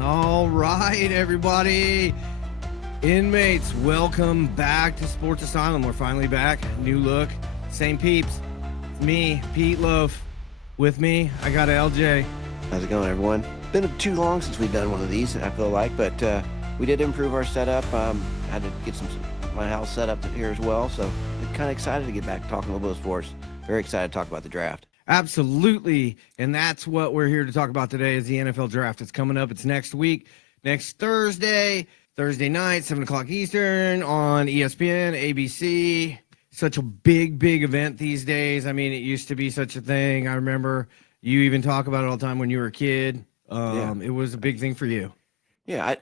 All right, everybody. Inmates, welcome back to Sports Asylum. We're finally back. New look, same peeps. It's me, Peteloaff. With me, I got LJ. How's it going, everyone? Been too long since we've done one of these, I feel like, but we did improve our setup. Had to get my house set up here as well, so I'm kind of excited to get back talking a little bit of sports. Very excited to talk about the draft. Absolutely, and that's what we're here to talk about today is the NFL draft. It's coming up. It's next week, next Thursday night, 7 o'clock Eastern on ESPN, ABC. Such a big event these days. I mean, it used to be such a thing. I remember you even talk about it all the time when you were a kid. It was a big thing for you. Yeah,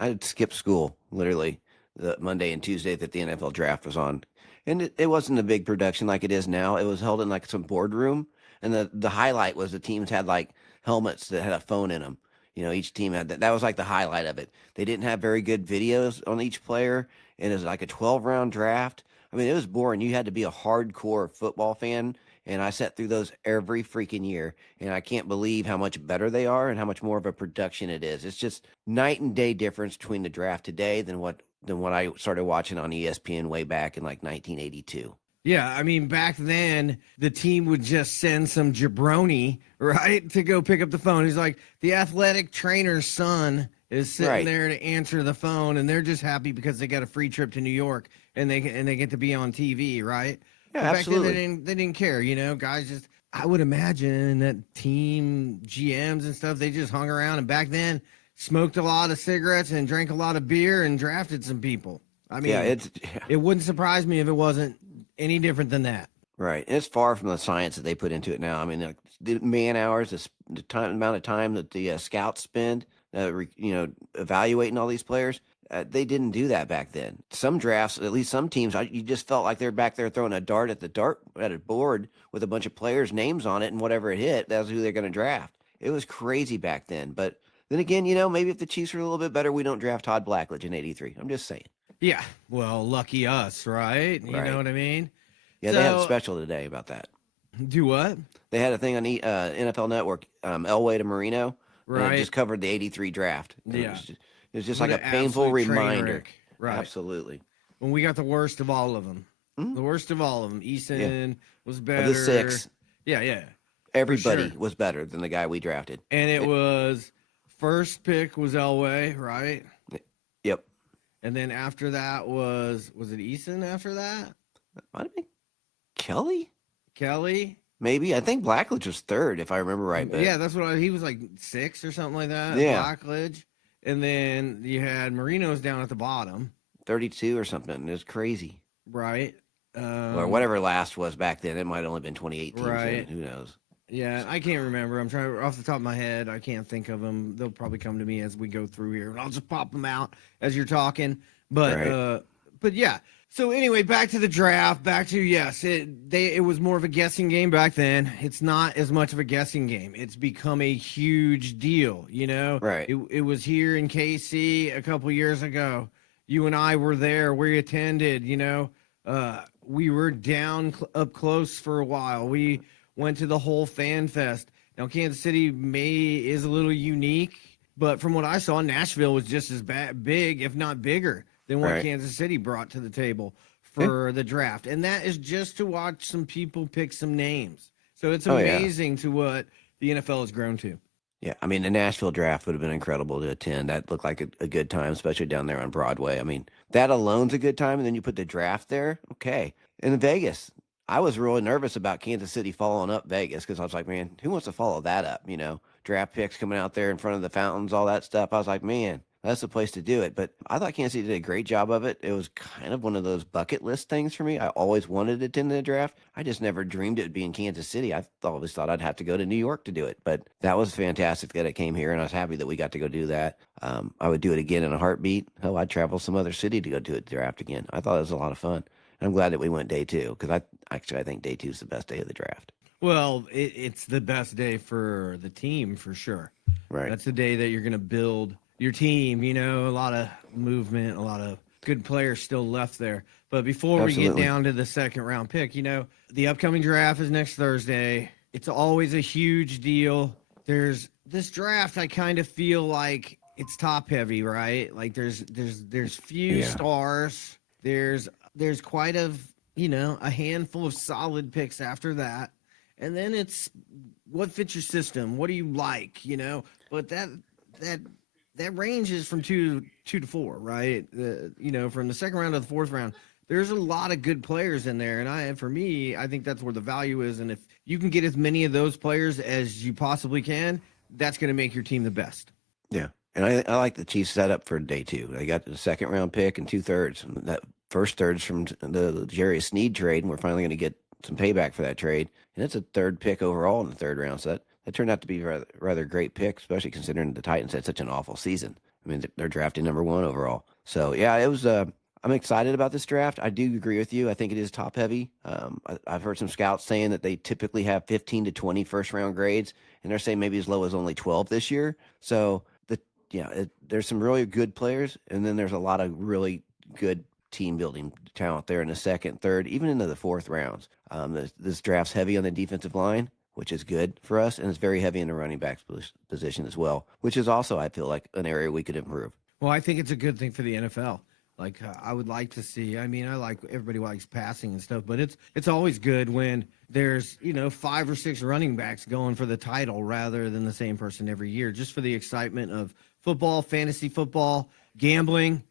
I'd skip school, literally, the Monday and Tuesday that the NFL draft was on. And it wasn't a big production like it is now. It was held in like some boardroom. And the highlight was the teams had like helmets that had a phone in them. You know, each team had that. That was like the highlight of it. They didn't have very good videos on each player. And it was like a 12-round draft. I mean, it was boring. You had to be a hardcore football fan. And I sat through those every freaking year. And I can't believe how much better they are and how much more of a production it is. It's just night and day difference between the draft today than what I started watching on ESPN way back in like 1982. Yeah, I mean, back then, the team would just send some jabroni, right, to go pick up the phone. He's like, the athletic trainer's son is sitting there to answer the phone, and they're just happy because they got a free trip to New York, and they get to be on TV, right? Yeah, but absolutely. Back then, they didn't care, you know? Guys just, I would imagine that team GMs and stuff, they just hung around, and back then, smoked a lot of cigarettes and drank a lot of beer and drafted some people. I mean, it wouldn't surprise me if it wasn't any different than that. Right. It's far from the science that they put into it now. I mean, the man hours, amount of time that the scouts spend, evaluating all these players, they didn't do that back then. Some drafts, at least some teams, you just felt like they're back there throwing a dart at a board with a bunch of players' names on it, and whatever it hit, that's who they're going to draft. It was crazy back then. But then again, maybe if the Chiefs were a little bit better, we don't draft Todd Blackledge in '83. I'm just saying. Yeah, well, lucky us, right? You know what I mean? Yeah, they had a special today about that. Do what? They had a thing on NFL Network, Elway to Marino. Right. And it just covered the '83 draft. Yeah. It was just like a painful reminder. Right. Absolutely. When we got the worst of all of them. Mm-hmm. The worst of all of them. Eason was better. Of the 6. Yeah. Everybody was better than the guy we drafted. And it was first pick was Elway, right? Yep. And then after that was it Eason after that? Might have been Kelly? Maybe. I think Blackledge was 3rd, if I remember right. But yeah, that's what he was like 6 or something like that. Yeah. Blackledge. And then you had Marino's down at the bottom. 32 or something. It was crazy. Right. Or whatever last was back then. It might have only been 2018. Right. So who knows? Yeah, I can't remember. I'm trying off the top of my head. I can't think of them. They'll probably come to me as we go through here, and I'll just pop them out as you're talking. But but yeah. So anyway, back to the draft. Back to it was more of a guessing game back then. It's not as much of a guessing game. It's become a huge deal. You know, right? It was here in KC a couple years ago. You and I were there. We attended. You know, we were down up close for a while. We went to the whole fan fest. Now, Kansas City is a little unique, but from what I saw, Nashville was just as big, if not bigger, than what Kansas City brought to the table for the draft. And that is just to watch some people pick some names. So it's amazing to what the NFL has grown to. Yeah, I mean, the Nashville draft would have been incredible to attend. That looked like a good time, especially down there on Broadway. I mean, that alone's a good time, and then you put the draft there. Okay. And in Vegas, I was really nervous about Kansas City following up Vegas because I was like, man, who wants to follow that up? You know, draft picks coming out there in front of the fountains, all that stuff. I was like, man, that's the place to do it. But I thought Kansas City did a great job of it. It was kind of one of those bucket list things for me. I always wanted to attend the draft. I just never dreamed it would be in Kansas City. I always thought I'd have to go to New York to do it. But that was fantastic that it came here, and I was happy that we got to go do that. I would do it again in a heartbeat. Hell, I'd travel some other city to go do a draft again. I thought it was a lot of fun. I'm glad that we went day 2 because I think day 2 is the best day of the draft. Well, it's the best day for the team for sure. Right. That's the day that you're going to build your team. You know, a lot of movement, a lot of good players still left there. But before we get down to the second round pick, you know, the upcoming draft is next Thursday. It's always a huge deal. There's this draft, I kind of feel like it's top heavy, right? Like there's few Yeah. stars. There's quite a handful of solid picks after that. And then it's what fits your system. What do you like, But that that ranges from two to four, right? From the second round to the fourth round, there's a lot of good players in there, and for me, I think that's where the value is. And if you can get as many of those players as you possibly can, that's going to make your team the best. Yeah. And I like the Chiefs setup for day two. They got the second round pick and 2/3. And that first third's from the Jerry Sneed trade, and we're finally going to get some payback for that trade. And it's a third pick overall in the third round. So that turned out to be a rather great pick, especially considering the Titans had such an awful season. I mean, they're drafting number one overall. So, yeah, it was. I'm excited about this draft. I do agree with you. I think it is top heavy. I've heard some scouts saying that they typically have 15 to 20 first round grades, and they're saying maybe as low as only 12 this year. So, there's some really good players, and then there's a lot of really good team building talent there in the second, third, even into the fourth rounds. This draft's heavy on the defensive line, which is good for us, and it's very heavy in the running back position as well, which is also, I feel like, an area we could improve. Well, I think it's a good thing for the NFL. Like I would like to see. I mean, I like everybody likes passing and stuff, but it's always good when there's 5 or 6 running backs going for the title rather than the same person every year, just for the excitement of football, fantasy football, gambling.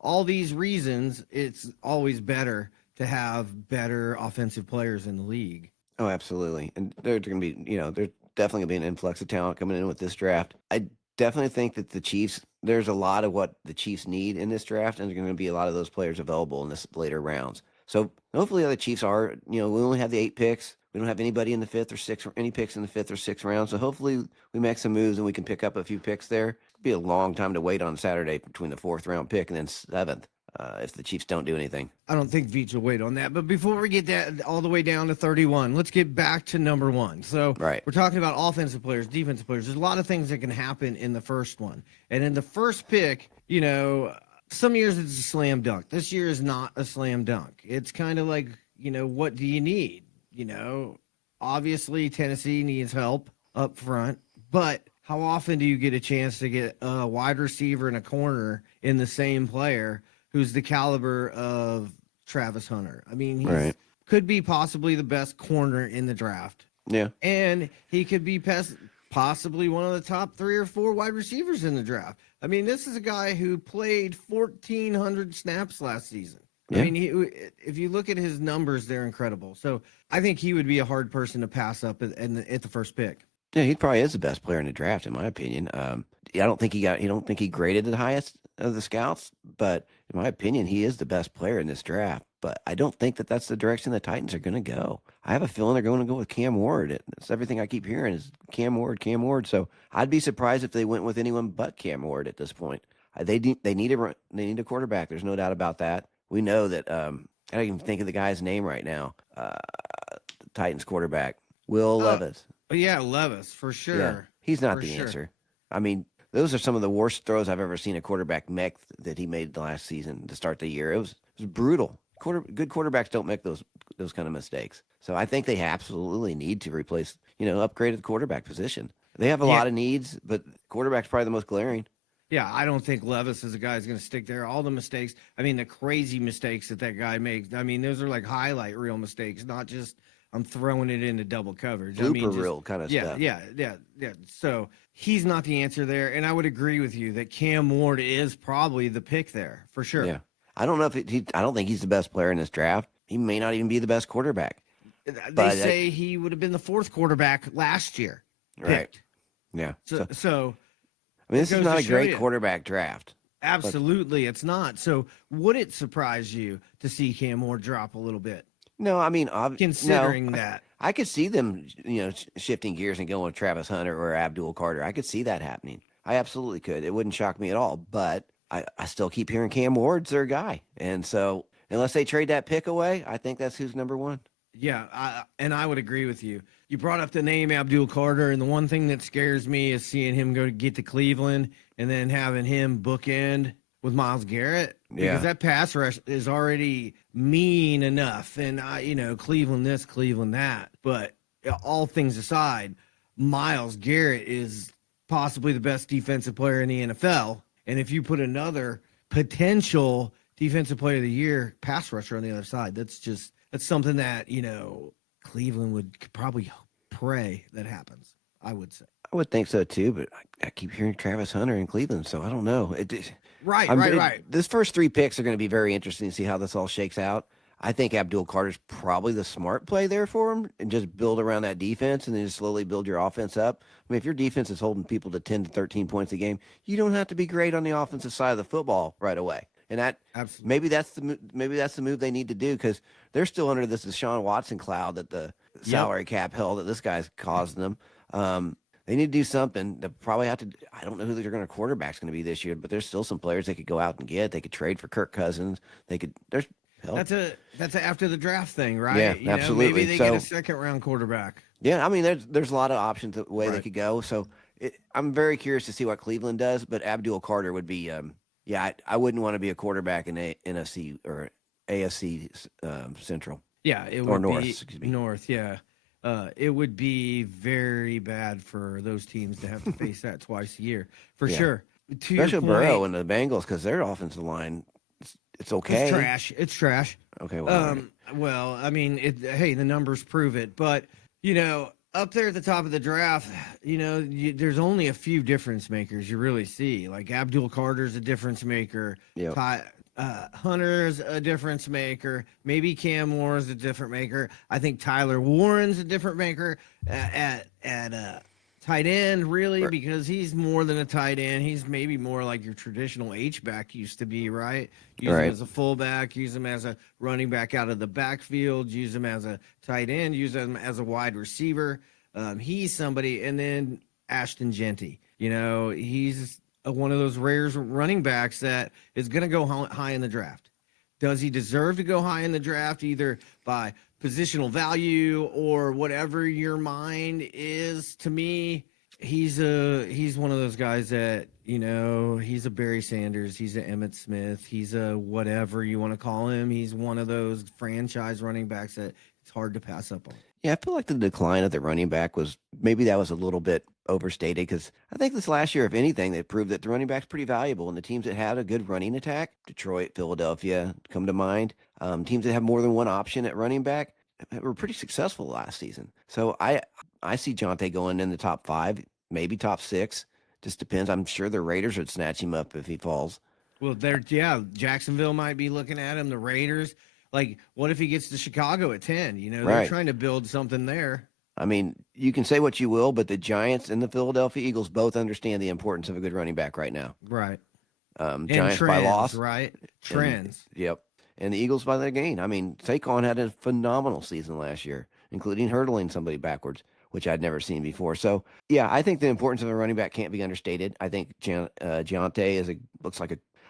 All these reasons. It's always better to have better offensive players in the league. Oh, absolutely. And there's going to be, there's definitely going to be an influx of talent coming in with this draft. I definitely think that the Chiefs, there's a lot of what the Chiefs need in this draft, and there's going to be a lot of those players available in this later rounds. So hopefully the Chiefs are, we only have the 8 picks. We don't have anybody in the 5th or 6th, or any picks in the 5th or 6th round. So hopefully we make some moves and we can pick up a few picks there. It'll be a long time to wait on Saturday between the 4th round pick and then 7th. If the Chiefs don't do anything. I don't think Veach will wait on that. But before we get that all the way down to 31, let's get back to number 1. So Right. We're talking about offensive players, defensive players. There's a lot of things that can happen in the first one. And in the first pick, some years it's a slam dunk. This year is not a slam dunk. It's kind of like, what do you need? Obviously Tennessee needs help up front, but how often do you get a chance to get a wide receiver and a corner in the same player who's the caliber of Travis Hunter? I mean, he could be possibly the best corner in the draft. Yeah. And he could be possibly one of the top 3 or 4 wide receivers in the draft. I mean, this is a guy who played 1,400 snaps last season. Yeah. I mean, if you look at his numbers, they're incredible. So I think he would be a hard person to pass up at the first pick. Yeah, he probably is the best player in the draft, in my opinion. I don't think he graded the highest of the scouts, but in my opinion, he is the best player in this draft. But I don't think that that's the direction the Titans are going to go. I have a feeling they're going to go with Cam Ward. It's everything I keep hearing is Cam Ward. So I'd be surprised if they went with anyone but Cam Ward at this point. They need a quarterback. There's no doubt about that. We know that. I don't even think of the guy's name right now. The Titans quarterback, Will Levis. Oh, yeah, Levis, for sure. Yeah, he's not the answer. I mean, those are some of the worst throws I've ever seen a quarterback make that he made last season to start the year. It was brutal. Good quarterbacks don't make those kind of mistakes. So I think they absolutely need to replace, upgrade the quarterback position. They have a lot of needs, but quarterback's probably the most glaring. Yeah, I don't think Levis is a guy who's going to stick there. All the mistakes, I mean, the crazy mistakes that guy makes, I mean, those are like highlight reel mistakes, not just I'm throwing it into double coverage. Blooper reel kind of stuff. Yeah. So he's not the answer there, and I would agree with you that Cam Ward is probably the pick there for sure. Yeah, I don't know I don't think he's the best player in this draft. He may not even be the best quarterback. They say he would have been the 4th quarterback last year. Right. Yeah. So I mean, this is not a great quarterback draft. Absolutely, it's not. So would it surprise you to see Cam Ward drop a little bit? No, I mean, considering that. I could see them, shifting gears and going with Travis Hunter or Abdul Carter. I could see that happening. I absolutely could. It wouldn't shock me at all. But I still keep hearing Cam Ward's their guy. And so unless they trade that pick away, I think that's who's number 1. Yeah, and I would agree with you. You brought up the name Abdul Carter, and the one thing that scares me is seeing him go to get to Cleveland and then having him bookend with Myles Garrett. Because that pass rush is already mean enough. And, Cleveland this, Cleveland that. But all things aside, Myles Garrett is possibly the best defensive player in the NFL. And if you put another potential defensive player of the year pass rusher on the other side, that's something that, Cleveland would probably pray that happens, I would say. I would think so too, but I keep hearing Travis Hunter in Cleveland, so I don't know. Right. This first 3 picks are going to be very interesting to see how this all shakes out. I think Abdul Carter's probably the smart play there for him, and just build around that defense and then just slowly build your offense up. I mean, if your defense is holding people to 10 to 13 points a game, you don't have to be great on the offensive side of the football right away. And that Absolutely. maybe that's the move they need to do, because they're still under this Deshaun Watson cloud that the salary cap hell that this guy's causing them. They need to do something. They probably have to. I don't know who their quarterback's going to be this year, but there's still some players they could go out and get. They could trade for Kirk Cousins. They could. There's hell. That's a after the draft thing, right? Yeah, absolutely. Maybe they get a second round quarterback. Yeah, I mean, there's a lot of options the way they could go. So I'm very curious to see what Cleveland does. But Abdul Carter would be. I wouldn't want to be a quarterback in NFC or AFC Central. Yeah, it would be North. Yeah. It would be very bad for those teams to have to face that twice a year, for sure. Especially Burrow and the Bengals, because their offensive line, it's okay. It's trash. Okay. Well, well, I mean, hey, the numbers prove it. But, up there at the top of the draft, there's only a few difference makers you really see. Like Abdul Carter's a difference maker. Yeah. Hunter's a difference maker. Maybe Cam Moore's a different maker. I think Tyler Warren's a different maker at tight end, really, because he's more than a tight end. He's maybe more like your traditional H-back used to be, right? Use him as a fullback, use him as a running back out of the backfield, use him as a tight end, use him as a wide receiver. He's somebody. And then Ashton Genty, he's one of those rare running backs that is going to go high in the draft. Does he deserve to go high in the draft, either by positional value or whatever your mind is? To me, he's one of those guys that, he's a Barry Sanders, he's a Emmitt Smith, he's a whatever you want to call him. He's one of those franchise running backs that it's hard to pass up on. Yeah, I feel like the decline of the running back was a little bit overstated, because I think this last year, if anything, they proved that the running back's pretty valuable. And the teams that had a good running attack, Detroit, Philadelphia, come to mind, teams that have more than one option at running back were pretty successful last season. So I see Jonte going in the top 5, maybe top 6. Just depends. I'm sure the Raiders would snatch him up if he falls. Well, Jacksonville might be looking at him, the Raiders. Like, what if he gets to Chicago at 10? They're trying to build something there. I mean, you can say what you will, but the Giants and the Philadelphia Eagles both understand the importance of a good running back right now. Right. Giants trends, by loss. Right. Trends. Yep. And the Eagles by their gain. I mean, Saquon had a phenomenal season last year, including hurdling somebody backwards, which I'd never seen before. So, yeah, I think the importance of a running back can't be understated. I think Jonte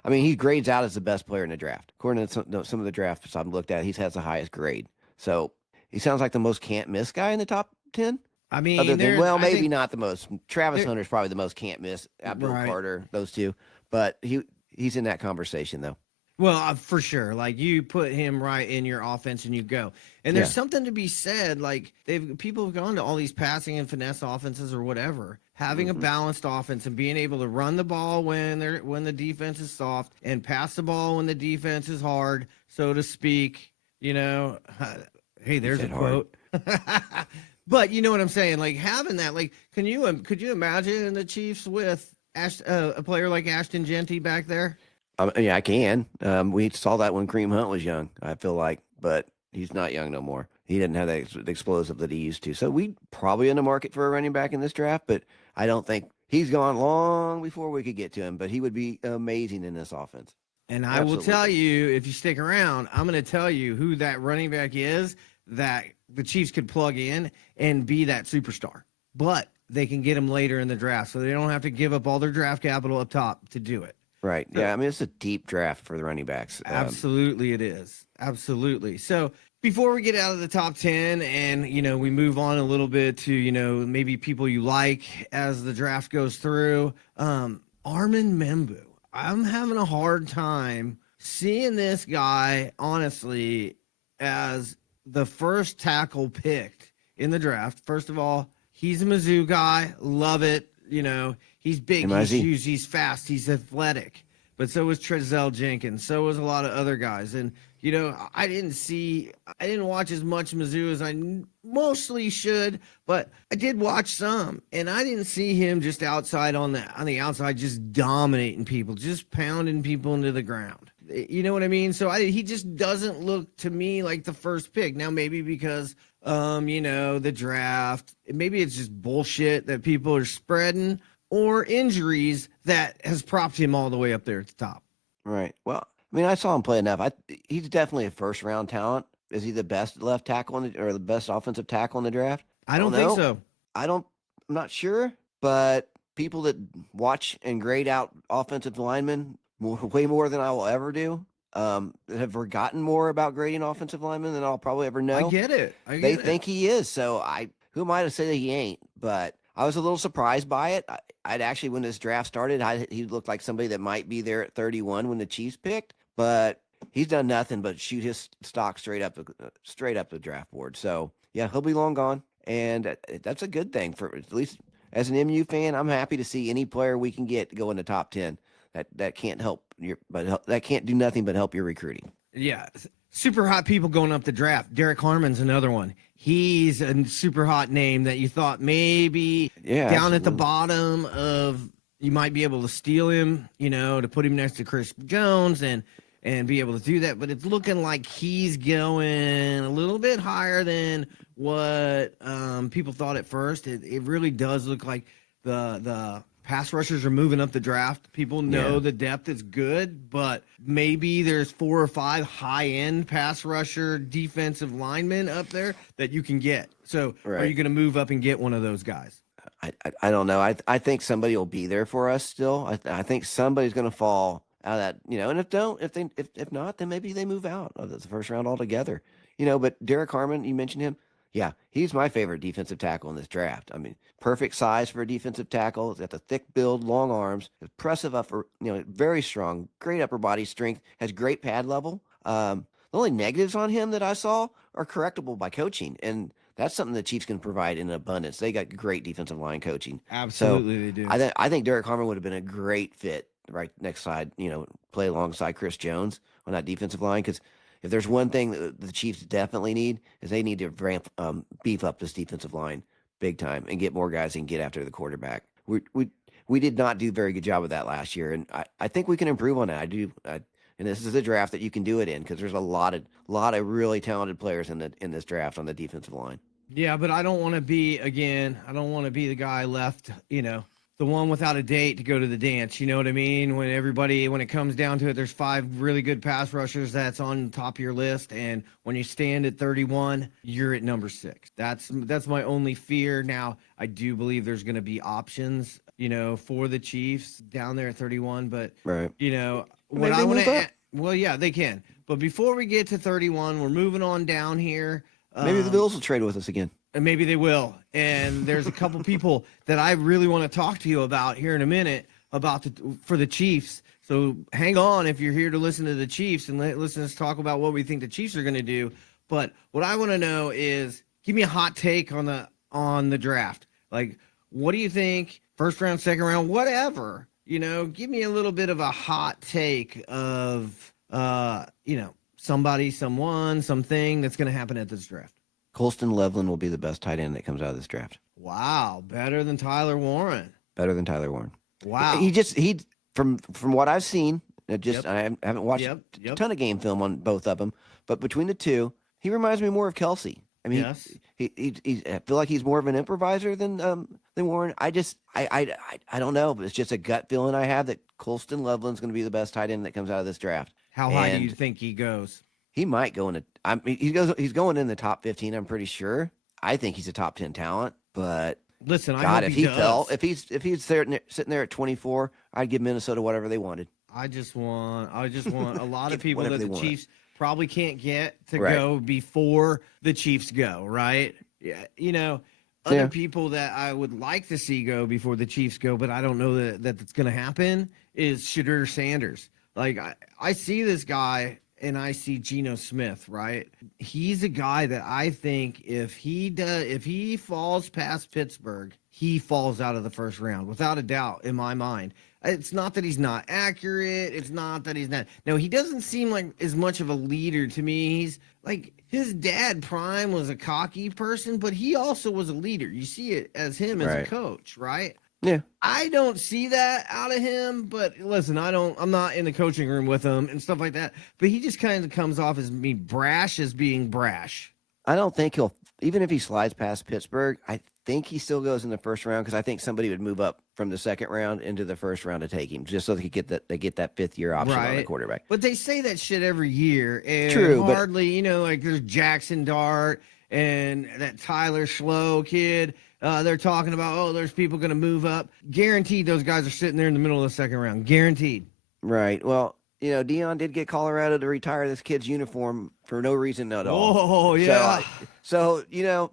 he grades out as the best player in the draft. According to some of the drafts I've looked at, he has the highest grade. So he sounds like the most can't-miss guy in the top 10. I mean, maybe not the most. Travis Hunter's probably the most can't-miss. Abdul Carter, those two. But he's in that conversation, though. Well, for sure. Like, you put him right in your offense and you go. And there's something to be said. Like, people have gone to all these passing and finesse offenses or whatever. Having a balanced offense and being able to run the ball when the defense is soft and pass the ball when the defense is hard, so to speak. Hey, there's a quote. But you know what I'm saying? Like, having that, like, could you imagine the Chiefs with a player like Ashton Genty back there? Yeah, I can. We saw that when Kareem Hunt was young, I feel like, but he's not young no more. He didn't have the explosive that he used to. So we probably in the market for a running back in this draft, but I don't think he's gone long before we could get to him, but he would be amazing in this offense. And I will tell you, if you stick around, I'm going to tell you who that running back is that the Chiefs could plug in and be that superstar. But they can get him later in the draft, so they don't have to give up all their draft capital up top to do it. Right. Yeah, I mean, it's a deep draft for the running backs. Absolutely it is. Absolutely. So before we get out of the top 10 and, we move on a little bit to, maybe people you like as the draft goes through, Armin Membu. I'm having a hard time seeing this guy, honestly, as the first tackle picked in the draft. First of all, he's a Mizzou guy. Love it. he's big, he's MIZ. huge, he's fast, he's athletic. But so was Trezell Jenkins. So was a lot of other guys. And, I didn't watch as much Mizzou as I mostly should, but I did watch some. And I didn't see him just outside on the outside, just dominating people, just pounding people into the ground. You know what I mean? So he just doesn't look to me like the first pick. Now, maybe because, the draft, maybe it's just bullshit that people are spreading, or injuries that has propped him all the way up there at the top. Right. Well, I mean, I saw him play enough. He's definitely a first round talent. Is he the best left tackle or the best offensive tackle in the draft? I don't think so. I'm not sure, but people that watch and grade out offensive linemen way more than I will ever do, have forgotten more about grading offensive linemen than I'll probably ever know. I get it. They think he is. So who am I to say that he ain't? But I was a little surprised by it. I'd actually, when this draft started, he looked like somebody that might be there at 31 when the Chiefs picked, but he's done nothing but shoot his stock straight up the draft board. So yeah, he'll be long gone, and that's a good thing for, at least as an MU fan. I'm happy to see any player we can get go in the top 10 that can't that can't do nothing but help your recruiting. Yeah, super hot people going up the draft. Derek Harmon's another one. He's a super hot name that you thought maybe down at the bottom of, you might be able to steal him, to put him next to Chris Jones and be able to do that. But it's looking like he's going a little bit higher than what people thought at first. It really does look like the pass rushers are moving up the draft. People know the depth is good, but maybe there's 4 or 5 high-end pass rusher defensive linemen up there that you can get. So are you going to move up and get one of those guys? I don't know. I think somebody will be there for us still. I think somebody's going to fall out of that, and if not, then maybe they move out of the first round altogether. But Derek Harmon, you mentioned him. Yeah, he's my favorite defensive tackle in this draft. I mean, perfect size for a defensive tackle. He's got the thick build, long arms, impressive upper, very strong, great upper body strength, has great pad level. The only negatives on him that I saw are correctable by coaching, and that's something the Chiefs can provide in abundance. They got great defensive line coaching. Absolutely, they do. I think Derek Harmon would have been a great fit right next side, play alongside Chris Jones on that defensive line, because if there's one thing that the Chiefs definitely need, is they need to beef up this defensive line big time and get more guys and get after the quarterback. We did not do a very good job of that last year, and I think we can improve on that. And this is a draft that you can do it in, because there's a lot of really talented players in this draft on the defensive line. Yeah, but I don't want to be the guy left, the one without a date to go to the dance. You know what I mean? When it comes down to it, there's 5 really good pass rushers that's on top of your list, and when you stand at 31, you're at number 6. That's my only fear. Now, I do believe there's going to be options, for the Chiefs down there at 31, but right. What I want to, well, yeah, they can. But before we get to 31, we're moving on down here. Maybe the Bills will trade with us again. And maybe they will. And there's a couple people that I really want to talk to you about here in a minute for the Chiefs. So hang on if you're here to listen to the Chiefs and listen to us talk about what we think the Chiefs are going to do. But what I want to know is, give me a hot take on the draft. Like, what do you think? First round, second round, whatever. Give me a little bit of a hot take of somebody, someone, something that's going to happen at this draft. Colston Loveland will be the best tight end that comes out of this draft. Wow, better than Tyler Warren. Better than Tyler Warren. Wow. He from what I've seen, I haven't watched a ton of game film on both of them, but between the two, he reminds me more of Kelsey. I mean, yes. I feel like he's more of an improviser than Warren. I don't know, but it's just a gut feeling I have that Colston Loveland's going to be the best tight end that comes out of this draft. How high do you think he goes? He might go he's going in the top 15. I'm pretty sure. I think he's a top 10 talent, but listen, God, if he's sitting there at 24, I'd give Minnesota whatever they wanted. I just want a lot of people that the Chiefs probably can't get to right. go before the Chiefs go, right? Yeah, other people that I would like to see go before the Chiefs go, but I don't know that that's going to happen, is Shadur Sanders. Like, I see this guy, and I see Geno Smith, right? He's a guy that I think if he falls past Pittsburgh, he falls out of the first round without a doubt in my mind. It's not that he's not accurate. It's not that he's not. No, he doesn't seem like as much of a leader to me. He's like his dad, Prime, was a cocky person, but he also was a leader. You see it as him as a Right. coach, right? Yeah. I don't see that out of him, but listen, I'm not in the coaching room with him and stuff like that. But he just kind of comes off as being brash. I don't think he'll, even if he slides past Pittsburgh, I think he still goes in the first round because I think somebody would move up from the second round into the first round to take him just so they get that 5th-year option on the quarterback. But they say that shit every year, and True, but hardly, like there's Jackson Dart and that Tyler Schlow kid. They're talking about, there's people going to move up. Guaranteed those guys are sitting there in the middle of the second round. Guaranteed. right. Well, Dion did get Colorado to retire this kid's uniform for no reason at all. Oh, yeah. So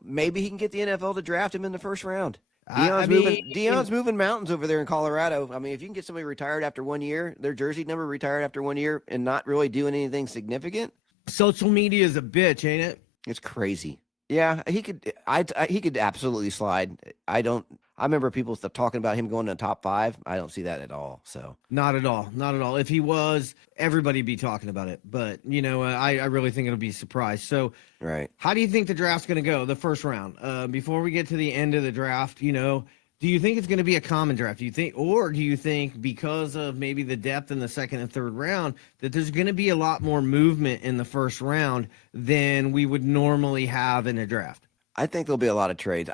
maybe he can get the NFL to draft him in the first round. I mean, Dion's moving mountains over there in Colorado. I mean, if you can get somebody retired after 1 year, their jersey number retired after 1 year, and not really doing anything significant, social media is a bitch, ain't it? it's crazy. Yeah, he could. He could absolutely slide. I remember people talking about him going to the top 5. I don't see that at all. So Not at all. Not at all. If he was, everybody'd be talking about it. But, I really think it'll be a surprise. So, right. how do you think the draft's going to go, the first round? Before we get to the end of the draft, do you think it's going to be a common draft? Do you think because of maybe the depth in the second and third round that there's going to be a lot more movement in the first round than we would normally have in a draft? I think there'll be a lot of trades.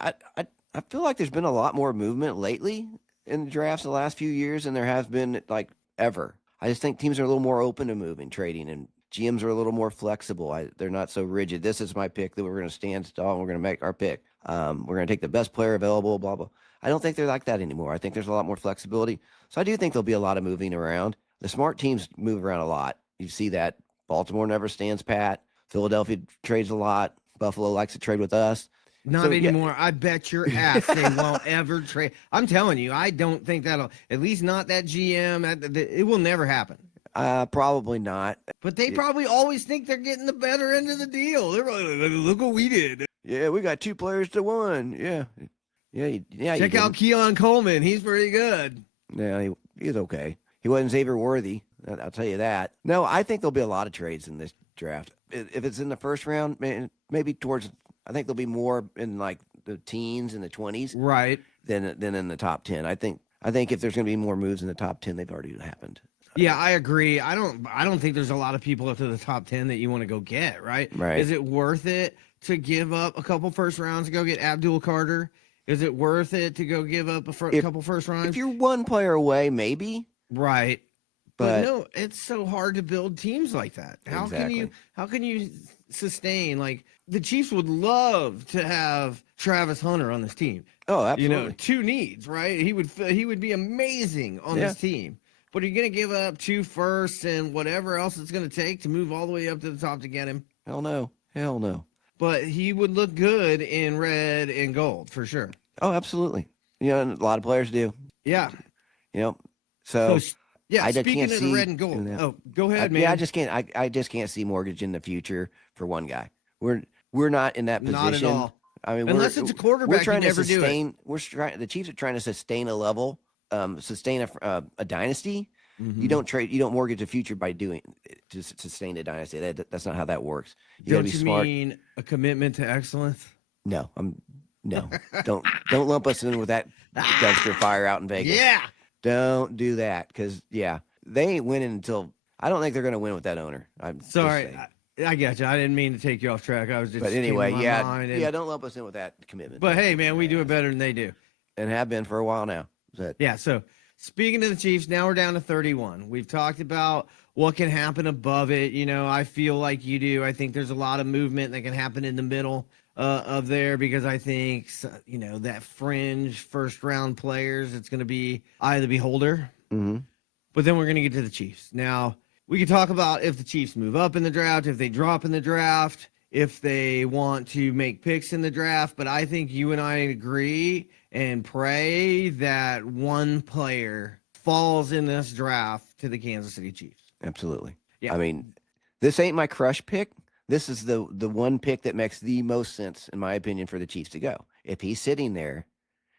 I feel like there's been a lot more movement lately in the drafts the last few years than there has been like ever. I just think teams are a little more open to moving, trading, and GMs are a little more flexible. They're not so rigid. This is my pick that we're going to stand tall and we're going to make our pick. We're going to take the best player available, blah, blah. I don't think they're like that anymore. I think there's a lot more flexibility. So I do think there'll be a lot of moving around. The smart teams move around a lot. You see that. Baltimore never stands pat. Philadelphia trades a lot. Buffalo likes to trade with us. Not anymore. Yeah. I bet your ass they won't ever trade. I'm telling you, I don't think that'll, at least not that GM. It will never happen. Probably not. But they probably always think they're getting the better end of the deal. They're like, look what we did. Yeah, we got 2 players to 1. Yeah. Check out Keon Coleman. He's pretty good. Yeah, he's okay. He wasn't Xavier Worthy. I'll tell you that. No, I think there'll be a lot of trades in this draft. If it's in the first round, maybe I think there'll be more in like the teens and the 20s, right? Than in the top 10. I think if there's going to be more moves in the top 10, they've already happened. Yeah, I agree. I don't think there's a lot of people up to the top 10 that you want to go get, right? Right. Is it worth it to give up a couple first rounds to go get Abdul Carter? Is it worth it to go give up a couple first rounds? If you're 1 player away, maybe. Right. But no, it's so hard to build teams like that. How can you sustain, like, the Chiefs would love to have Travis Hunter on this team. Oh, absolutely. 2 needs, right? He would be amazing on this team. But are you going to give up 2 firsts and whatever else it's going to take to move all the way up to the top to get him? Hell no. But he would look good in red and gold for sure. Oh, absolutely. A lot of players do. Yeah. So yeah, I speaking can't of the red and gold. Oh, go ahead, man. Yeah, I just can't see mortgage in the future for one guy. We're not in that position. Not at all. I mean, unless it's a quarterback, we're trying you never to sustain. do it. The Chiefs are trying to sustain a level, sustain a dynasty. Mm-hmm. You don't mortgage the future by doing to sustain a dynasty. That's not how that works. Don't you mean a commitment to excellence? No, don't lump us in with that dumpster fire out in Vegas. Yeah, don't do that because they ain't winning until. I don't think they're going to win with that owner. I'm sorry. I got you. I didn't mean to take you off track. I was just. But anyway, don't lump us in with that commitment. But hey, man, we do it better than they do, and have been for a while now. Yeah. So speaking of the Chiefs, now we're down to 31. We've talked about what can happen above it. I feel like you do. I think there's a lot of movement that can happen in the middle of there because I think that fringe first round players. It's going to be eye of the beholder. Mm-hmm. But then we're going to get to the Chiefs now. We could talk about if the Chiefs move up in the draft, if they drop in the draft, if they want to make picks in the draft. But I think you and I agree and pray that one player falls in this draft to the Kansas City Chiefs. Absolutely. Yeah. I mean, This ain't my crush pick. This is the one pick that makes the most sense, in my opinion, for the Chiefs to go. If he's sitting there,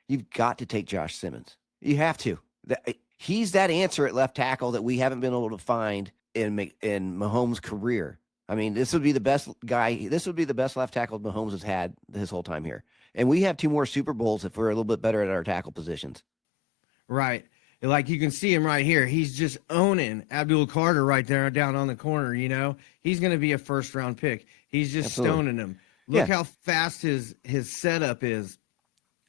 you've got to take Josh Simmons. You have to. He's that answer at left tackle that we haven't been able to find in Mahomes' career. I mean, this would be the best guy. This would be the best left tackle Mahomes has had his whole time here. And we have 2 more Super Bowls if we're a little bit better at our tackle positions. Right. Like you can see him right here. He's just owning Abdul Carter right there down on the corner, you know. He's going to be a first-round pick. He's just stoning him. Look how fast his setup is.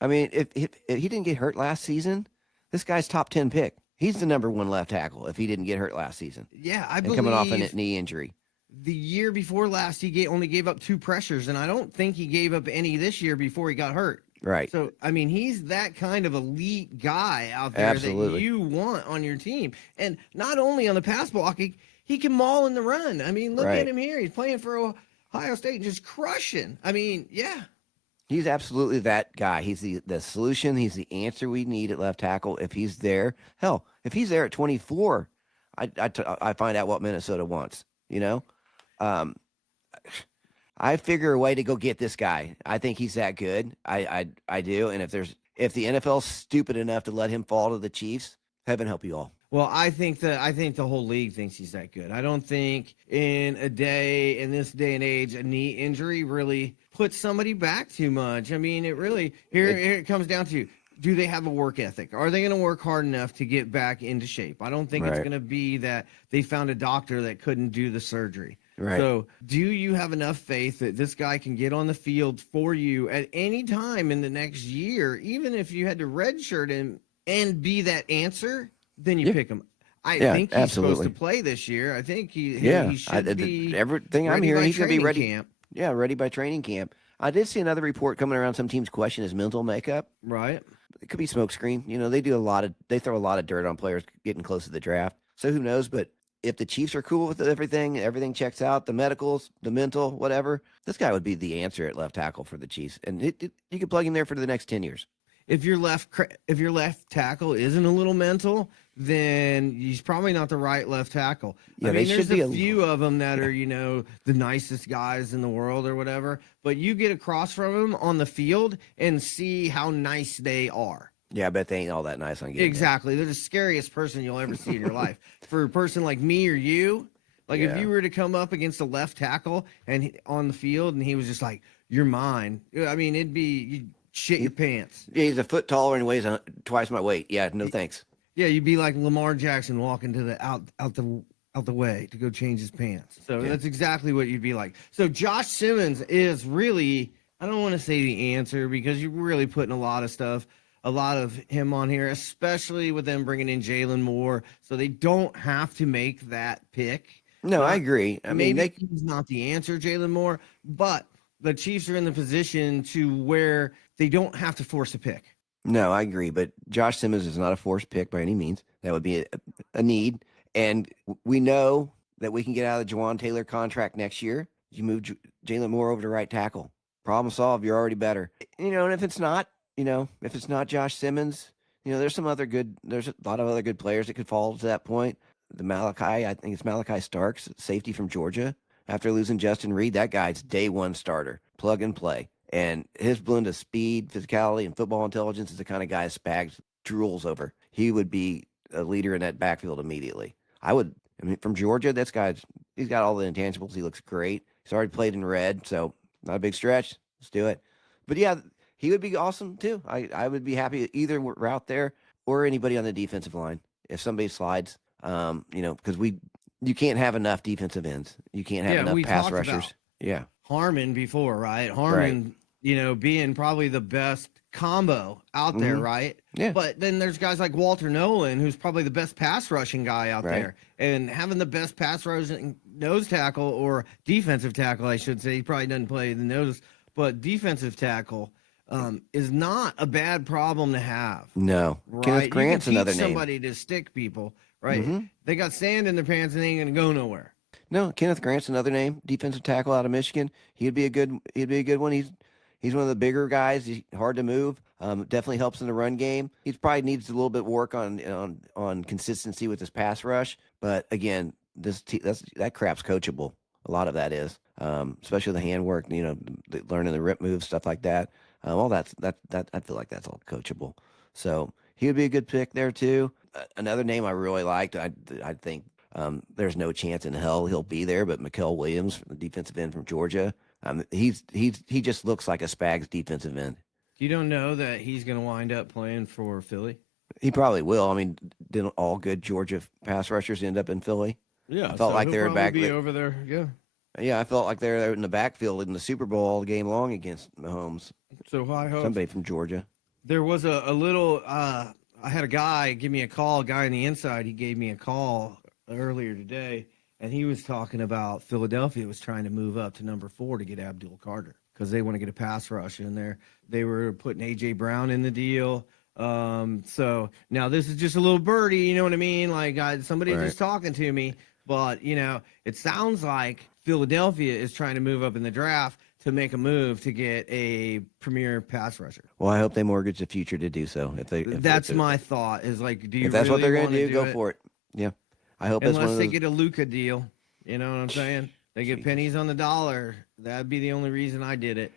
I mean, if he didn't get hurt last season, this guy's top 10 pick. He's the number 1 left tackle if he didn't get hurt last season. Yeah, I believe coming off a knee injury. The year before last, he only gave up 2 pressures, and I don't think he gave up any this year before he got hurt. Right. So, I mean, he's that kind of elite guy out there that you want on your team. And not only on the pass blocking, he can maul in the run. I mean, look at him here. He's playing for Ohio State and just crushing. I mean, yeah. He's absolutely that guy. He's the solution. He's the answer we need at left tackle. If he's there, hell, if he's there at 24, I find out what Minnesota wants, you know? I figure a way to go get this guy. I think he's that good. I do. And if the NFL's stupid enough to let him fall to the Chiefs, heaven help you all. Well, I think the whole league thinks he's that good. I don't think in this day and age, a knee injury really puts somebody back too much. I mean, here it comes down to, do they have a work ethic? Are they going to work hard enough to get back into shape? I don't think it's going to be that they found a doctor that couldn't do the surgery. Right. So do you have enough faith that this guy can get on the field for you at any time in the next year, even if you had to redshirt him and be that answer? Then you pick him. I think he's supposed to play this year. I think he should be. Everything I'm hearing, he's going to be ready. Camp. Yeah, ready by training camp. I did see another report coming around. Some teams question his mental makeup. Right. It could be smokescreen. You know, they throw a lot of dirt on players getting close to the draft. So who knows? But if the Chiefs are cool with everything checks out, the medicals, the mental, whatever, this guy would be the answer at left tackle for the Chiefs, and you could plug him there for the next 10 years. If your left tackle isn't a little mental, then he's probably not the right left tackle. Yeah, I mean, there's a few of them that are, the nicest guys in the world or whatever, but you get across from them on the field and see how nice they are. Yeah, I bet they ain't all that nice on getting Exactly. They're the scariest person you'll ever see in your life. For a person like me or you, if you were to come up against a left tackle and on the field and he was just like, "You're mine," I mean, you'd shit your pants. Yeah, he's a foot taller and weighs twice my weight. Yeah, no thanks. Yeah, you'd be like Lamar Jackson walking to the out the way to go change his pants. So that's exactly what you'd be like. So Josh Simmons is really, I don't want to say the answer because you're really putting a lot of him on here, especially with them bringing in Jalen Moore, so they don't have to make that pick. No, I agree. I mean, maybe he's not the answer, Jalen Moore, but the Chiefs are in the position to where they don't have to force a pick. No, I agree. But Josh Simmons is not a forced pick by any means. That would be a need. And we know that we can get out of the Juwan Taylor contract next year. You move Jalen Moore over to right tackle. Problem solved. You're already better. And if it's not Josh Simmons, there's a lot of other good players that could fall to that point. I think it's Malachi Starks, safety from Georgia. After losing Justin Reed, that guy's day one starter, plug and play. And his blend of speed, physicality, and football intelligence is the kind of guy Spags drools over. He would be a leader in that backfield immediately. From Georgia, he's got all the intangibles. He looks great. He's already played in red, so not a big stretch. Let's do it. But yeah, he would be awesome too. I would be happy either route there or anybody on the defensive line. If somebody slides, because you can't have enough defensive ends. You can't have enough pass rushers. Yeah. Harmon before, right? Harmon, being probably the best combo out there, right? Yeah. But then there's guys like Walter Nolan, who's probably the best pass rushing guy out there. And having the best pass rushing nose tackle or defensive tackle, I should say. He probably doesn't play the nose, but defensive tackle is not a bad problem to have. No. Right? Kenneth Grant's another name. Somebody to stick people, right? They got sand in their pants and they ain't going to go nowhere. No, Kenneth Grant's another name, defensive tackle out of Michigan. He'd be a good one. He's one of the bigger guys. He's hard to move. Definitely helps in the run game. He probably needs a little bit work on consistency with his pass rush. But again, that crap's coachable. A lot of that is, especially the handwork, learning the rip moves, stuff like that. All that I feel like that's all coachable. So he would be a good pick there too. Another name I really liked, I think there's no chance in hell he'll be there, but Mikael Williams, the defensive end from Georgia, he just looks like a Spags defensive end. You don't know that he's going to wind up playing for Philly? He probably will. I mean, didn't all good Georgia pass rushers end up in Philly? Yeah, I felt so like he'll they were probably back. be over there. Yeah. Yeah, I felt like they were in the backfield in the Super Bowl all game long against Mahomes. So high hopes. Somebody from Georgia. There was a little. I had a guy give me a call. A guy on the inside. He gave me a call earlier today, and he was talking about Philadelphia was trying to move up to number 4 to get Abdul Carter because they want to get a pass rush in there. They were putting AJ Brown in the deal. So now this is just a little birdie. You know what I mean? Like somebody Right. just talking to me, but it sounds like Philadelphia is trying to move up in the draft to make a move to get a premier pass rusher. Well, I hope they mortgage the future to do so. That's my thought. Is like, do you if that's really what they're going to to do, go for it. Yeah, I hope that's one Unless of they those. get a Luka deal. You know what I'm saying? They get Jesus. pennies on the dollar. That'd be the only reason I did it.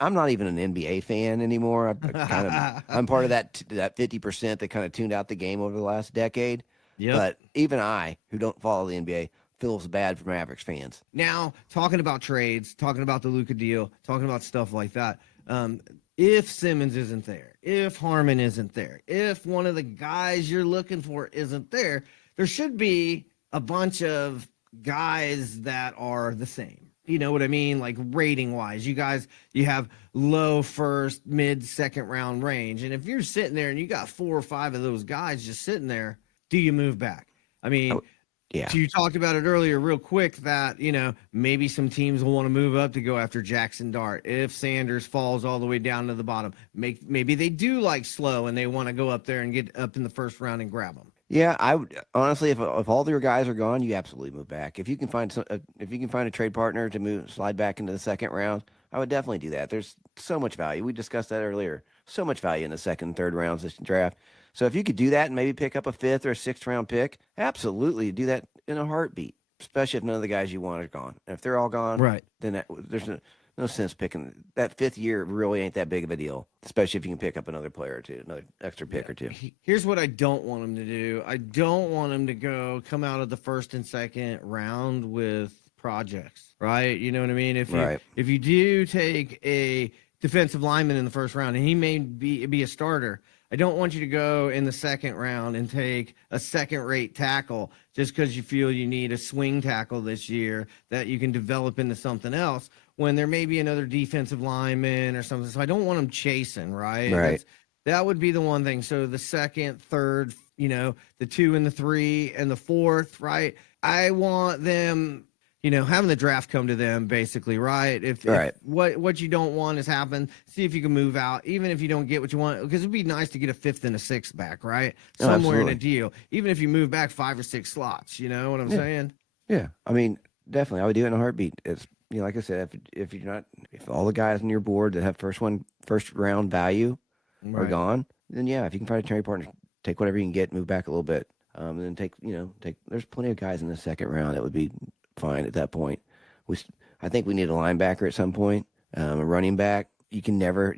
I'm not even an NBA fan anymore. I'm part of that 50% that kind of tuned out the game over the last decade. Yep. But even I, who don't follow the NBA, feels bad for Mavericks fans. Now, talking about trades, talking about the Luka deal, talking about stuff like that. If Simmons isn't there, if Harmon isn't there, if one of the guys you're looking for isn't there, there should be a bunch of guys that are the same. You know what I mean? Like rating wise, you have low first, mid, second round range. And if you're sitting there and you got 4 or 5 of those guys just sitting there, do you move back? I mean, Yeah. So you talked about it earlier real quick that, maybe some teams will want to move up to go after Jackson Dart. If Sanders falls all the way down to the bottom, maybe they do like slow and they want to go up there and get up in the first round and grab them. Yeah, I would honestly, if all your guys are gone, you absolutely move back. If you can find a trade partner to slide back into the second round, I would definitely do that. There's so much value. We discussed that earlier. So much value in the second and third rounds of this draft. So if you could do that and maybe pick up a 5th or a 6th round pick, absolutely do that in a heartbeat. Especially if none of the guys you want are gone. And if they're all gone, right, then there's no sense picking. That 5th year really ain't that big of a deal, especially if you can pick up another player or two, another extra pick or two. Here's what I don't want them to do. I don't want them to come out of the first and second round with projects, right? You know what I mean? If you do take a defensive lineman in the first round and he may be a starter, I don't want you to go in the second round and take a second-rate tackle just because you feel you need a swing tackle this year that you can develop into something else when there may be another defensive lineman or something. So I don't want them chasing, right? Right. That would be the one thing. So the second, third, the 2 and the 3 and the 4th, right? I want them, having the draft come to them basically, right? If what you don't want has happened, see if you can move out, even if you don't get what you want, because it'd be nice to get a 5th and a 6th back, right? Somewhere in a deal, even if you move back 5 or 6 slots, you know what I'm saying? Yeah, I mean, definitely, I would do it in a heartbeat. It's like I said, if all the guys on your board that have first round value are gone, then yeah, if you can find a trade partner, take whatever you can get, move back a little bit, and then take. There's plenty of guys in the second round that would be fine at that point. I think we need a linebacker at some point, a running back. You can never,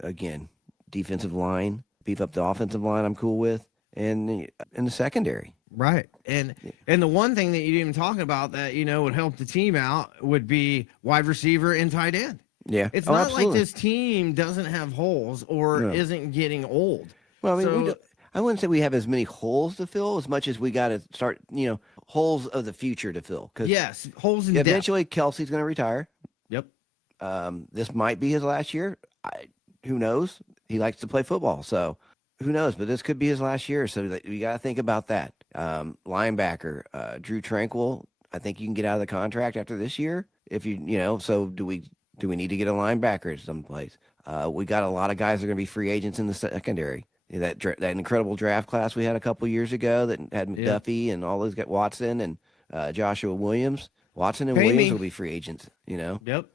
again, defensive line, beef up the offensive line. I'm cool with, and the secondary. Right. And the one thing that you didn't even talk about that, would help the team out would be wide receiver and tight end. Yeah. It's not like this team doesn't have holes or isn't getting old. Well, I mean, I wouldn't say we have as many holes to fill as much as we got to start, holes of the future to fill. Yes, holes in eventually depth. Kelsey's going to retire. Yep. This might be his last year. Who knows? He likes to play football, so who knows? But this could be his last year, so we got to think about that. Linebacker, Drew Tranquil. I think you can get out of the contract after this year. If so do we need to get a linebacker at some place? We got a lot of guys that are going to be free agents in the secondary. That incredible draft class we had a couple years ago that had McDuffie and all those guys, Watson and Joshua Williams. Watson and Williams will be free agents. Yep.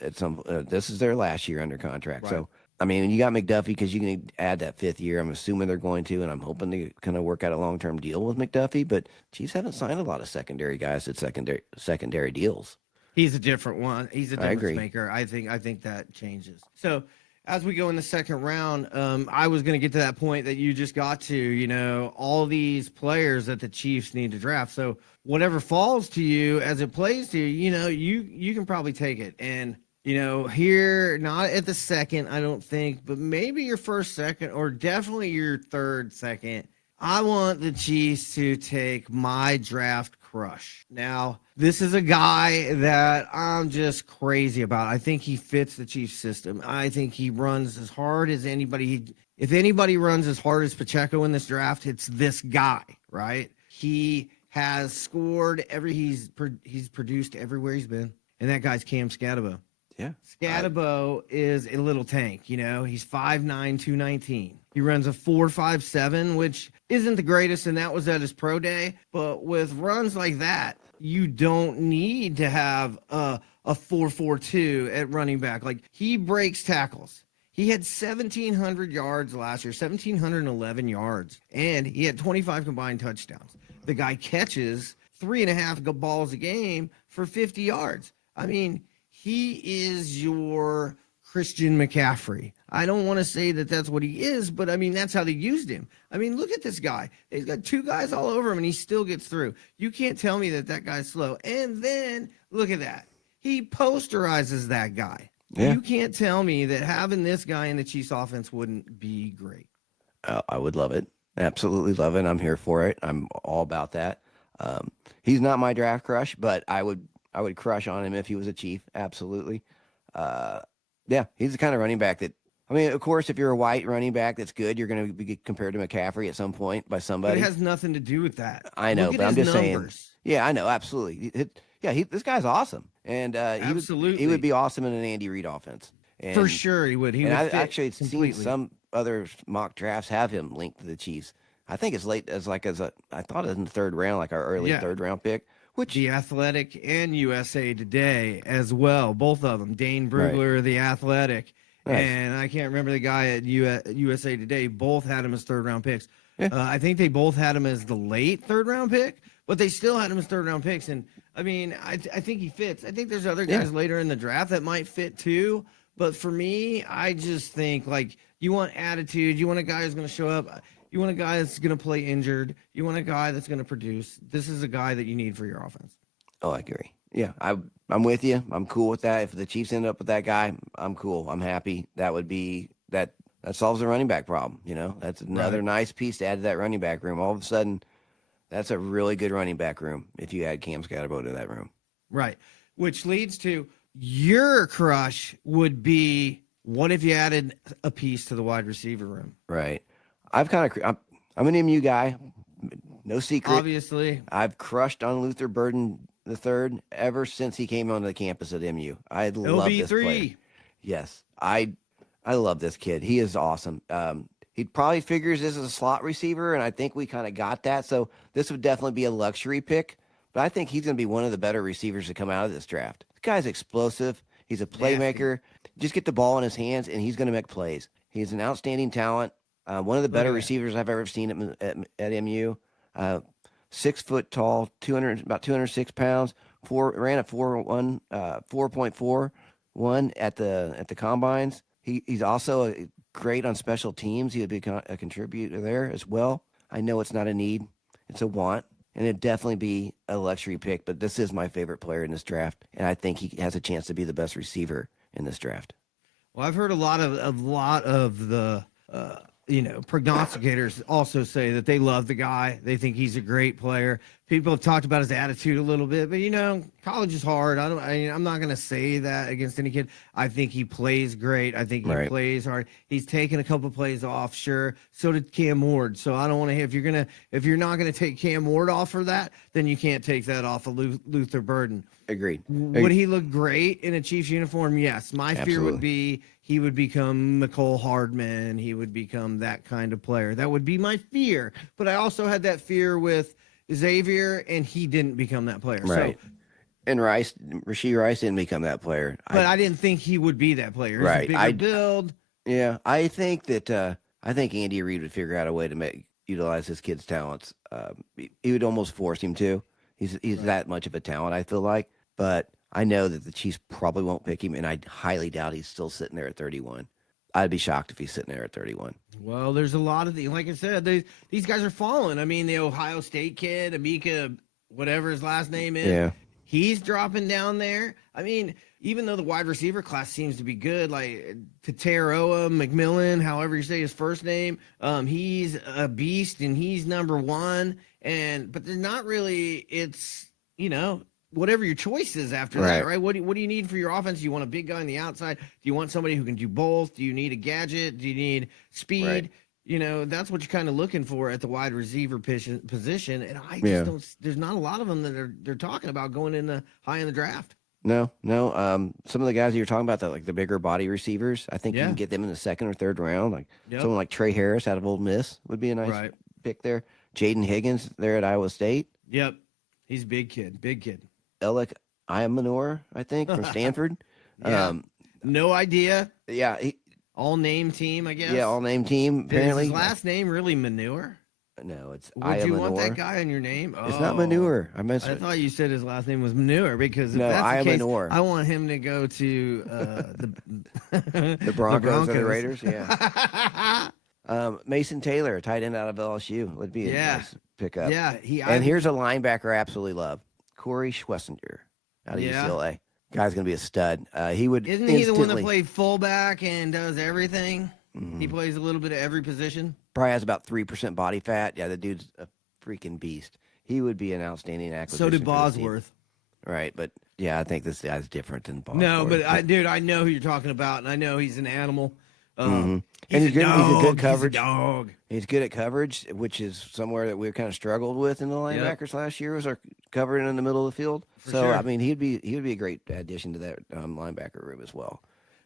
At some, this is their last year under contract. Right. So I mean, you got McDuffie because you can add that 5th year. I'm assuming they're going to, and I'm hoping to kind of work out a long-term deal with McDuffie. But Chiefs haven't signed a lot of secondary guys at secondary deals. He's a different one. He's a I difference agree. maker. I think that changes. So as we go in the second round, I was going to get to that point that you just got to. You know, all these players that the Chiefs need to draft. So whatever falls to you as it plays to you, you know, you can probably take it. And you know, here, not at the second, I don't think, but maybe your first, second, or definitely your third, second. I want the Chiefs to take my draft crush. Now, this is a guy that I'm just crazy about. I think he fits the Chiefs system. I think he runs as hard as anybody. If anybody runs as hard as Pacheco in this draft, it's this guy, right? He has scored he's produced everywhere he's been. And that guy's Cam Scatabo. Yeah. Scatabo is a little tank, you know. He's 5'9", 219. He runs a 4.57, which isn't the greatest, and that was at his pro day. But with runs like that, you don't need to have a 4.42 at running back. Like, he breaks tackles. He had 1,700 yards last year, 1,711 yards, and he had 25 combined touchdowns. The guy catches 3.5 balls a game for 50 yards. I mean, he is your Christian McCaffrey. I don't want to say that that's what he is, but I mean, that's how they used him. I mean, look at this guy. He's got 2 guys all over him, and he still gets through. You can't tell me that guy's slow. And then, look at that. He posterizes that guy. Yeah. You can't tell me that having this guy in the Chiefs offense wouldn't be great. I would love it. Absolutely love it. I'm here for it. I'm all about that. He's not my draft crush, but I would crush on him if he was a Chief. Absolutely. Yeah, he's the kind of running back that, I mean, of course, if you're a white running back that's good, you're going to be compared to McCaffrey at some point by somebody. But it has nothing to do with that. I know, but I'm just saying. Yeah, I know, absolutely. This guy's awesome. And he would be awesome in an Andy Reid offense. And, for sure he would. I've actually seen some other mock drafts have him linked to the Chiefs. I think as late as I thought in the 3rd round, like our early 3rd round pick. Which The Athletic and USA Today as well, both of them. Dane Brugler, right. The Athletic, and I can't remember the guy at USA Today. Both had him as 3rd round picks. Yeah. I think they both had him as the late 3rd round pick, but they still had him as 3rd round picks. And I mean, I think he fits. I think there's other guys later in the draft that might fit too. But for me, I just think, like, you want attitude. You want a guy who's going to show up. You want a guy that's going to play injured. You want a guy that's going to produce. This is a guy that you need for your offense. Oh, I agree. Yeah, I'm with you. I'm cool with that. If the Chiefs end up with that guy, I'm cool. I'm happy. That would be that solves the running back problem. You know, that's another nice piece to add to that running back room. All of a sudden, that's a really good running back room if you add Cam Scatabo to that room. Right, which leads to your crush would be, what if you added a piece to the wide receiver room? Right. I'm an MU guy, no secret. Obviously, I've crushed on Luther Burden III ever since he came onto the campus at MU. I love this player. Yes, I love this kid. He is awesome. He probably figures this is a slot receiver, and I think we kind of got that. So this would definitely be a luxury pick. But I think he's going to be one of the better receivers to come out of this draft. This guy's explosive. He's a playmaker. Just get the ball in his hands, and he's going to make plays. He's an outstanding talent. One of the better receivers I've ever seen at MU. 6 foot tall, about 206 pounds. Ran a 4.41 at the combines. He's also great on special teams. He would be a contributor there as well. I know it's not a need; it's a want, and it'd definitely be a luxury pick. But this is my favorite player in this draft, and I think he has a chance to be the best receiver in this draft. Well, I've heard a lot of the prognosticators also say that they love the guy. They think he's a great player. People have talked about his attitude a little bit, but college is hard. I'm not going to say that against any kid. I think he plays great. I think he plays hard. He's taken a couple plays off, sure. So did Cam Ward. So I don't want to. If you're not going to take Cam Ward off for that, then you can't take that off of Luther Burden. Agreed. Would he look great in a Chiefs uniform? Yes. My fear would be he would become Mecole Hardman. He would become that kind of player. That would be my fear. But I also had that fear with Xavier, and he didn't become that player. Right. So, and Rashee Rice didn't become that player. But I didn't think he would be that player. He's a bigger build. Yeah, I think Andy Reid would figure out a way to utilize his kid's talents. He would almost force him to. He's Right. that much of a talent, I feel like. But I know that the Chiefs probably won't pick him, and I highly doubt he's still sitting there at 31. I'd be shocked if he's sitting there at 31. Well, there's a lot of like I said, these guys are falling. I mean, the Ohio State kid, Amika, whatever his last name is, Yeah, he's dropping down there. I mean, even though the wide receiver class seems to be good, like Teteroa McMillan, however you say his first name, he's a beast and he's number one. But they're not really. It's whatever your choice is after that, right. right? What do you need for your offense? Do you want a big guy on the outside? Do you want somebody who can do both? Do you need a gadget? Do you need Right. speed? That's what you're kind of looking for at the wide receiver position. And I just Yeah. don't. There's not a lot of them that they're talking about going in the high in the draft. No, no. Some of the guys that you're talking about, like the bigger body receivers, I think you Yeah. can get them in the second or third round. Like Yep. someone like Trey Harris out of Ole Miss would be a nice Right. pick there. Jaden Higgins there at Iowa State. Yep. He's a big kid. Big kid. Alec Iamanor, I think, from Stanford. Yeah. Um, No idea. yeah, All name team, I guess. yeah, all name team Is apparently. his last name really Manure? No, it's Would you want that Iamanor. guy in your name? It's not Oh. Manure. I I meant thought you said his last name was Manure because if No, that's the case, Iamanor. I want him to go to The Broncos or the Raiders. Yeah. Mason Taylor, tight end out of LSU, would be a Yeah. nice pickup. Yeah, And here's a linebacker I absolutely love, Corey Schwessinger out of Yeah. UCLA. Guy's gonna be a stud. He would isn't he the one that instantly- played fullback and does everything? Mhm. He plays a little bit of every position. Probably has about 3% body fat. Yeah, the dude's a freaking beast. He would be an outstanding acquisition. So did for this team. Bosworth. Right, but yeah, I think this guy's different than Bosworth. No, but I know who you're talking about, and I know he's an animal. Mhm. And he's good- dog. he's a good coverage. He's a dog. He's good at coverage, which is somewhere that we kind of struggled with in the linebackers last year, was our covering in the middle of the field. For So sure. I mean, he would be a great addition to that linebacker room as well.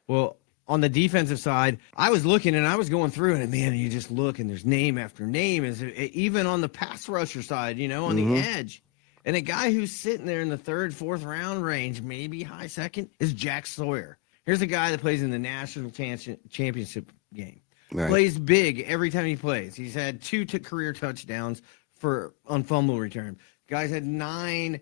Well, on the defensive side, I was looking and I was going through it, and man, you just look and there's name after name. Even on the pass rusher side, on the edge. And a guy who's sitting there in the third, fourth round range, maybe high second, is Jack Sawyer. Here's a guy that plays in the national championship game. Right. Plays big every time he plays. He's had 2 career touchdowns on fumble return. Guy's had 9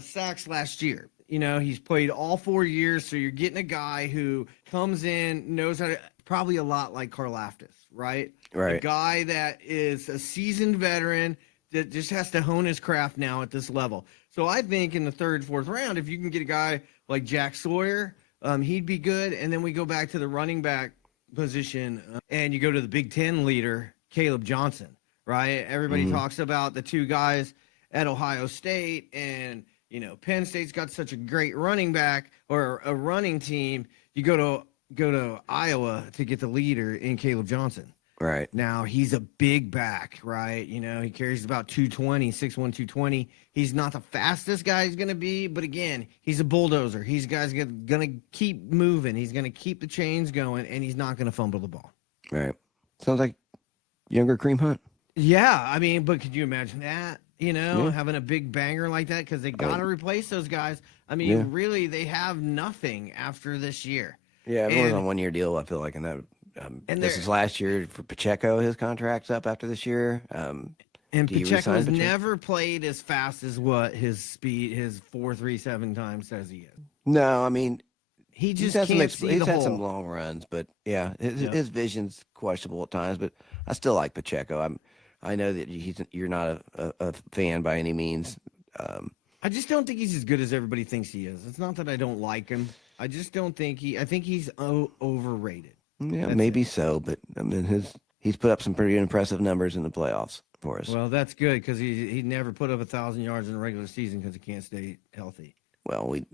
sacks last year. He's played all 4 years, so you're getting a guy who comes in, knows how to, probably a lot like Karlaftis, right? Right. A guy that is a seasoned veteran that just has to hone his craft now at this level. So I think in the third, fourth round, if you can get a guy like Jack Sawyer, he'd be good. And then we go back to the running back position, and you go to the Big Ten leader, Caleb Johnson, right? Everybody talks about the 2 guys at Ohio State, and Penn State's got such a great running back or a running team. You go to Iowa to get the leader in Caleb Johnson. Right. Now, he's a big back, right? He carries about 220, 6'1", 220. He's not the fastest guy he's going to be, but again, he's a bulldozer. He's going to keep moving. He's going to keep the chains going, and he's not going to fumble the ball. Right. Sounds like younger Kareem Hunt. Yeah, I mean, but could you imagine that? Having a big banger like that, because they got to replace those guys. I mean, really, they have nothing after this year. Yeah, everyone's on 1-year deal, I feel like, and that. And this is last year for Pacheco. His contract's up after this year. And do you Pacheco resign has Pacheco? never played as fast as what his 4.37 time says he is. No, I mean, He just had can't some see the had some hole. long runs, but yeah, his, Yep. his vision's questionable at times. But I still like Pacheco. I know that you're not a fan by any means. I just don't think he's as good as everybody thinks he is. It's not that I don't like him. I just don't think I think he's overrated. Yeah, That's maybe so, but I mean, he's put up some pretty impressive numbers in the playoffs for us. Well, that's good because he never put up 1,000 yards in the regular season because he can't stay healthy. Well, we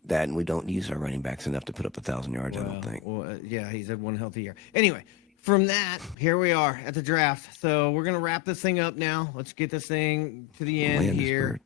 don't use our running backs enough to put up 1,000 yards. I don't think. Well, yeah, he's had one healthy year. Anyway, from that, here we are at the draft. So we're gonna wrap this thing up now. Let's get this thing to the end here.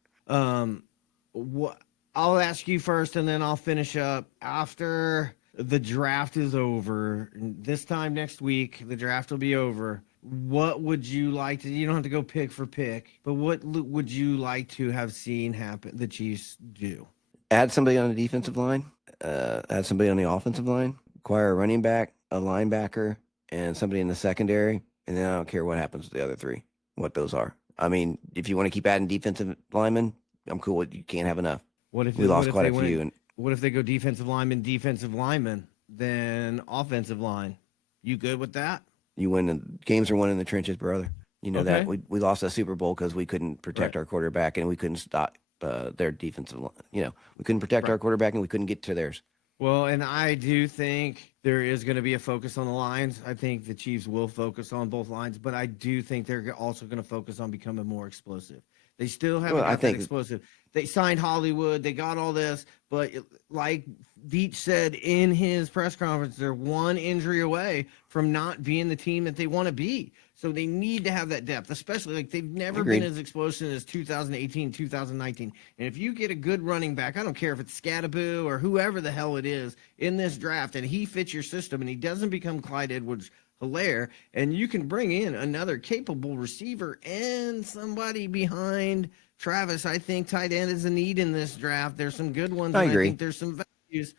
I'll ask you first, and then I'll finish up after the draft is over. This time next week, the draft will be over. What would you like to? You don't have to go pick for pick, but what would you like to have seen happen? The Chiefs do. Add somebody on the defensive line. Add somebody on the offensive line. Acquire a running back, a linebacker, and somebody in the secondary, and then I don't care what happens with the other three, what those are. I mean, if you want to keep adding defensive linemen, I'm cool with you can't have enough. We lost quite a few. And what if they go defensive lineman, then offensive line? You good with that? you win. The games are won in the trenches, brother. You know that we lost a Super Bowl because we couldn't protect our quarterback and we couldn't stop their defensive line. You know, we couldn't protect our quarterback and we couldn't get to theirs. Well, and I do think there is going to be a focus on the lines. I think the Chiefs will focus on both lines, but I do think they're also going to focus on becoming more explosive. They still haven't got that explosive. They signed Hollywood. They got all this, but like Deitch said in his press conference, they're one injury away from not being the team that they want to be. So they need to have that depth, especially like they've never been as explosive as 2018, 2019. And if you get a good running back, I don't care if it's Scadaboo or whoever the hell it is in this draft, and he fits your system and he doesn't become Clyde Edwards-Helaire, and you can bring in another capable receiver and somebody behind Travis. I think tight end is a need in this draft. There's some good ones. I agree. I think there's some values.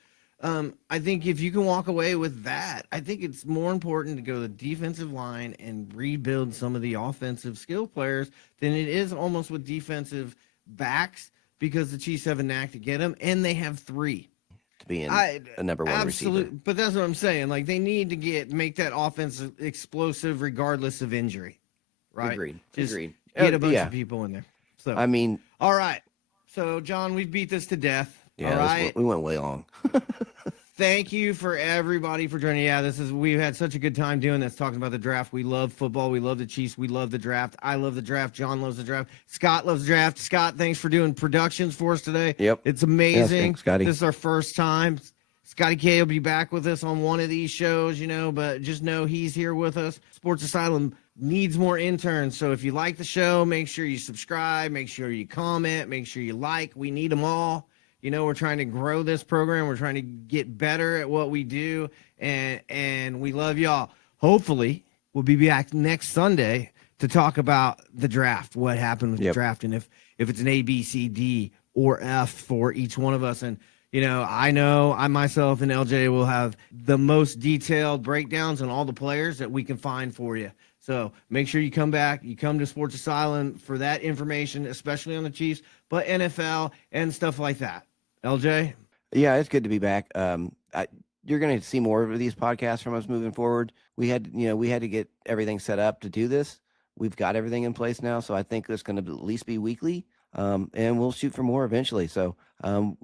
I think if you can walk away with that, I think it's more important to go to the defensive line and rebuild some of the offensive skill players than it is almost with defensive backs, because the Chiefs have a knack to get them, and they have three. To be a number one receiver. But that's what I'm saying. Like, they need to make that offense explosive regardless of injury, right? Agreed. Get a bunch of people in there. So I mean, all right. So, John, we've beat this to death. Yeah, all right. We went way long. Thank you for everybody for joining. Yeah, we've had such a good time doing this, talking about the draft. We love football. We love the Chiefs. We love the draft. I love the draft. John loves the draft. Scott loves the draft. Scott, thanks for doing productions for us today. Yep. It's amazing. Thanks, Scotty. This is our first time. Scotty K will be back with us on one of these shows, but just know he's here with us. Sports Asylum needs more interns. So if you like the show, make sure you subscribe, make sure you comment, make sure you like. We need them all. We're trying to grow this program. We're trying to get better at what we do, and we love y'all. Hopefully, we'll be back next Sunday to talk about the draft, what happened with the draft, and if it's an A, B, C, D, or F for each one of us. And, I know I myself and LJ will have the most detailed breakdowns on all the players that we can find for you. So make sure you come back. You come to Sports Asylum for that information, especially on the Chiefs, but NFL and stuff like that. LJ? Yeah, it's good to be back. You're going to see more of these podcasts from us moving forward. We had to get everything set up to do this. We've got everything in place now, so I think it's going to at least be weekly, and we'll shoot for more eventually. So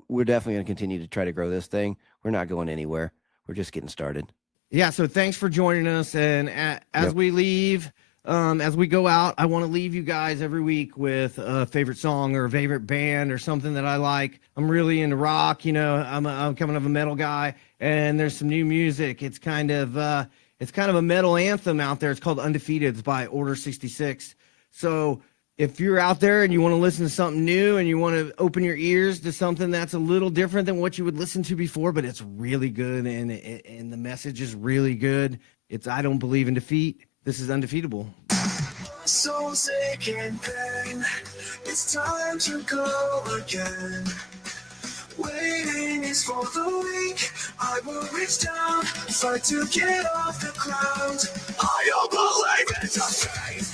we're definitely going to continue to try to grow this thing. We're not going anywhere. We're just getting started. Yeah, so thanks for joining us. And as we leave, as we go out, I want to leave you guys every week with a favorite song or a favorite band or something that I like. I'm really into rock. I'm coming of a metal guy, and there's some new music. It's kind of a metal anthem out there. It's called Undefeated. It's by Order 66. So if you're out there and you want to listen to something new and you want to open your ears to something that's a little different than what you would listen to before, but it's really good and the message is really good, it's I Don't Believe in Defeat. This is Undefeatable. So sick and pain, it's time to go again. Waiting is for the weak. I will reach down, fight to get off the ground. I don't believe in defeat.